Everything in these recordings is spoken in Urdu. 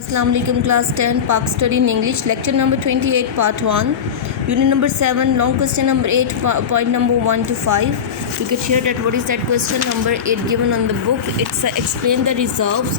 Assalamu alaikum class 10 Pak study in English lecture number 28 part 1 unit number 7 long question number 8 point number 1 to 5. You can share that what is that question number 8 given on the book. It's explain the reserves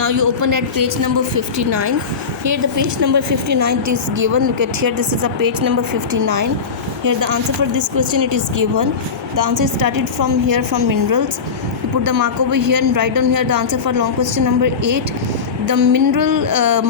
Now you open at page number 59. Here the page number 59 is given. Look at here, this is a page number 59. Here the answer for this question it is given. The answer is started from here, from minerals. You put the mark over here and write down here the answer for long question number 8. The mineral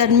the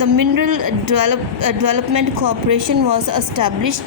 The Mineral Development Corporation was established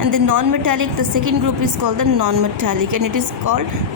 and the non-metallic, the second group is called the non-metallic and it is called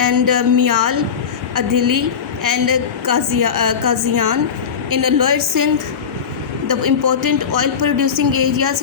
and Mial, Adili and Qazian in Lower Sindh. The important oil producing areas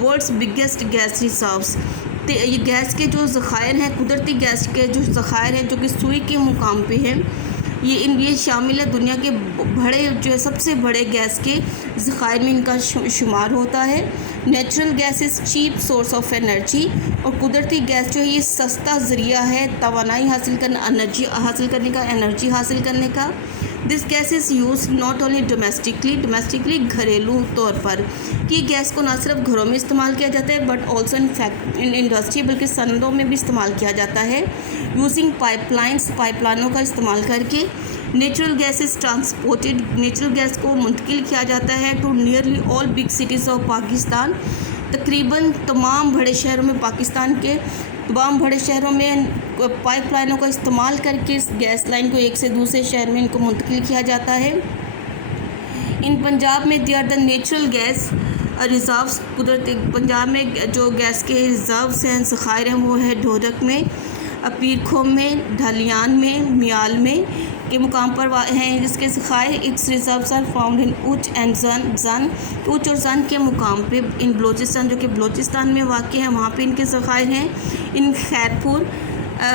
world's biggest gas reserves. یہ گیس کے جو ذخائر ہیں، قدرتی گیس کے جو ذخائر ہیں جو کہ سوئی کے مقام پہ ہیں، یہ شامل ہے دنیا کے بڑے جو ہے سب سے بڑے گیس کے ذخائر میں ان کا شمار ہوتا ہے۔ Natural gas is cheap source of energy, اور قدرتی گیس جو ہے یہ سستا ذریعہ ہے توانائی حاصل کرنا، انرجی حاصل کرنے کا، انرجی حاصل کرنے کا۔ This gas is used not only domestically گھریلو طور پر، کہ گیس کو نہ صرف گھروں میں استعمال کیا جاتا ہے بٹ آلسو ان انڈسٹری، بلکہ صنعتوں میں بھی استعمال کیا جاتا ہے، یوزنگ پائپ لائنوں کا استعمال کر کے۔ Natural gas is transported, natural gas کو منتقل کیا جاتا ہے to nearly all big cities of Pakistan, تقریباً تمام بڑے شہروں میں، پاکستان کے تمام بڑے شہروں میں پائپ لائنوں کا استعمال کر کے اس گیس لائن کو ایک سے دوسرے شہر میں ان کو منتقل کیا جاتا ہے۔ ان پنجاب میں there the natural gas reserves, قدرتی پنجاب میں جو گیس کے ریزروز ہیں، ذخائر ہیں، وہ ہے ڈھورک میں، پیر کھوم میں، ڈھلیان میں، میال میں کے مقام پر ہیں جس کے ذخائر۔ Its reserves are found in Uch and زن، اوچ اور زن کے مقام پہ ان بلوچستان، جو کہ بلوچستان میں واقع ہے، وہاں پہ ان کے ذخائر ہیں۔ ان خیرپور،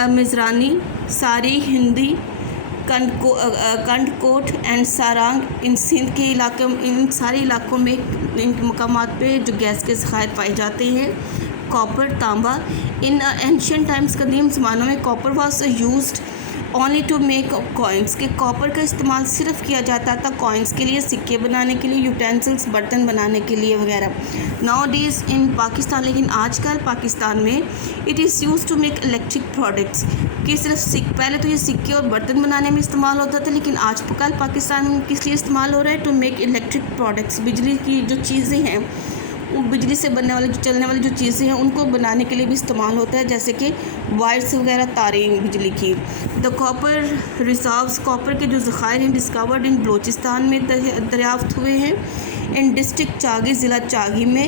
مزرانی، ساری، ہندی، کنڈ کوٹ اینڈ سارانگ، ان سندھ کے علاقوں، ان سارے علاقوں میں ان مقامات پہ جو گیس کے ذخائر پائے جاتے ہیں۔ کاپر، تانبا، ان اینشینٹ ٹائمز، قدیم زمانوں میں copper was used only to make coins, کہ کاپر کا استعمال صرف کیا جاتا تھا کوائنس کے لیے، سکے بنانے کے لیے، یوٹینسلس برتن بنانے کے لیے وغیرہ۔ ناؤ ڈیز ان پاکستان، لیکن آج کل پاکستان میں it is use to make electric products, کہ صرف پہلے تو یہ سکے اور برتن بنانے میں استعمال ہوتا تھا، لیکن آج کل پاکستان میں کس لیے استعمال ہو رہا ہے؟ ٹو میک الیکٹرک پروڈکٹس، بجلی کی جو چیزیں ہیں، بجلی سے بننے والے جو چلنے والی جو چیزیں ہیں ان کو بنانے کے لیے بھی استعمال ہوتا ہے، جیسے کہ وائرس وغیرہ، تاریں بجلی کی۔ دا کاپر ریزروز، کاپر کے جو ذخائر ہیں ڈسکورڈ ان بلوچستان میں دریافت ہوئے ہیں۔ ان ڈسٹرکٹ چاگی، ضلع چاگی میں،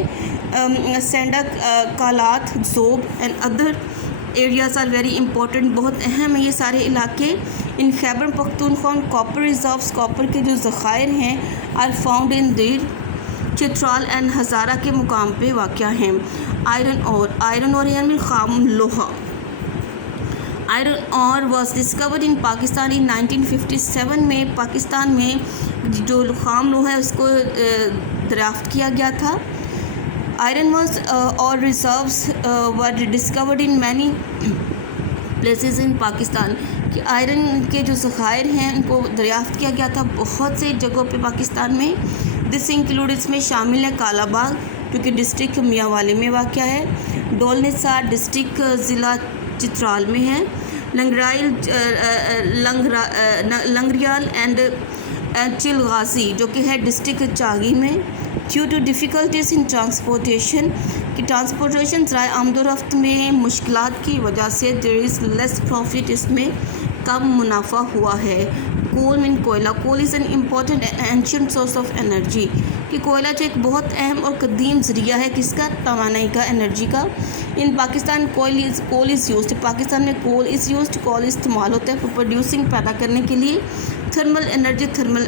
Saindak, Kalat, Zhob and other areas are very important, بہت اہم ہیں یہ سارے علاقے۔ In Khyber Pakhtunkhwa copper reserves, copper کے جو ذخائر ہیں، are found in Dir, Chitral and Hazara کے مقام پہ واقع ہیں۔ آئرن اور یعنی خام لوہا۔ آئرن اور واز ڈسکورڈ ان پاکستان ان 1957 میں، پاکستان میں جو خام لوہا ہے اس کو دریافت کیا گیا تھا۔ آئرن واز اور reserves were discovered in many places ان پاکستان، کہ آئرن کے جو ذخائر ہیں ان کو دریافت کیا گیا تھا بہت سے جگہوں پہ پاکستان میں۔ دس انکلوڈ، اس میں شامل ہے کالا باغ جو کہ ڈسٹرکٹ میاں والی میں واقع ہے، ڈول نثار ڈسٹرکٹ ضلع چترال میں ہے، لنگریال اینڈ چلغازی جو کہ ہے ڈسٹرکٹ چاگی میں۔ Due to difficulties in transportation, کہ ٹرانسپورٹیشن ذرائع آمد و رفت میں مشکلات کی وجہ سے دیر از لیس پروفٹ، اس میں کم منافع ہوا ہے۔ کول من کوئلہ، coal is an important ancient source of energy, کہ کوئلہ جو ایک بہت اہم اور قدیم ذریعہ ہے کس کا؟ توانائی کا، انرجی کا۔ ان پاکستان کول از یوزڈ، پاکستان میں کول از یوزڈ، کول استعمال ہوتا ہے فور پروڈیوسنگ، پیدا کرنے کے لیے۔ تھرمل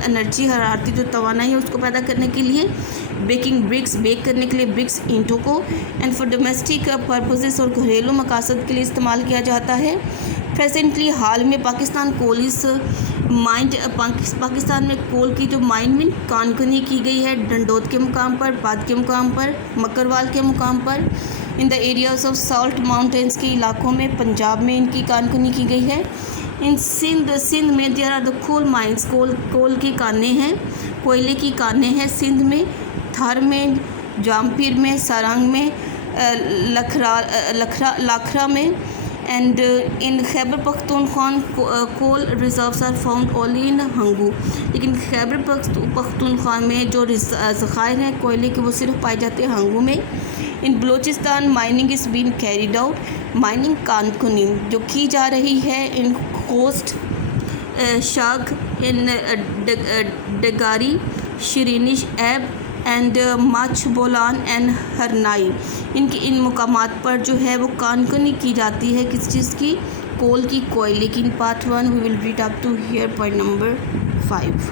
انرجی، حرارتی جو توانائی ہے اس کو پیدا کرنے کے لیے۔ بیکنگ برکس، بیک کرنے کے لیے برکس، اینٹوں کو۔ اینڈ فار ڈومیسٹک پرپزز، اور گھریلو مقاصد کے لیے استعمال کیا جاتا ہے۔ پریزنٹلی، حال میں پاکستان کول از مائنڈ، پاکستان میں کول کی جو مائننگ کانکنی کی گئی ہے ڈنڈوت کے مقام پر، باد کے مقام پر، مکروال کے مقام پر۔ In the areas of salt mountains کے علاقوں میں، پنجاب میں ان کی کانکنی کی گئی ہے۔ ان سندھ میں there are the cool minus, کول کی کانیں ہیں، کوئلے کی کانیں ہیں سندھ میں، تھر میں، جامپیر میں، سارانگ میں، لاکھرا میں۔ And in Khyber Pakhtunkhwa coal reserves are found only in Hangu, لیکن خیبر پختونخوا میں جو ذخائر ہیں کوئلے کے وہ صرف پائے جاتے ہیں ہنگو میں۔ In Balochistan mining is being carried out, mining کانکنی جو کی جا رہی ہے ان کوسٹ، شاگ، ان ڈگاری، شرینش، ایب اینڈ ماچ بولان اینڈ ہرنائی، ان مقامات پر جو ہے وہ کانکنی کی جاتی ہے کس چیز کی؟ کول کی، کوئلے کی۔ Part 1 we will read up to here point number 5۔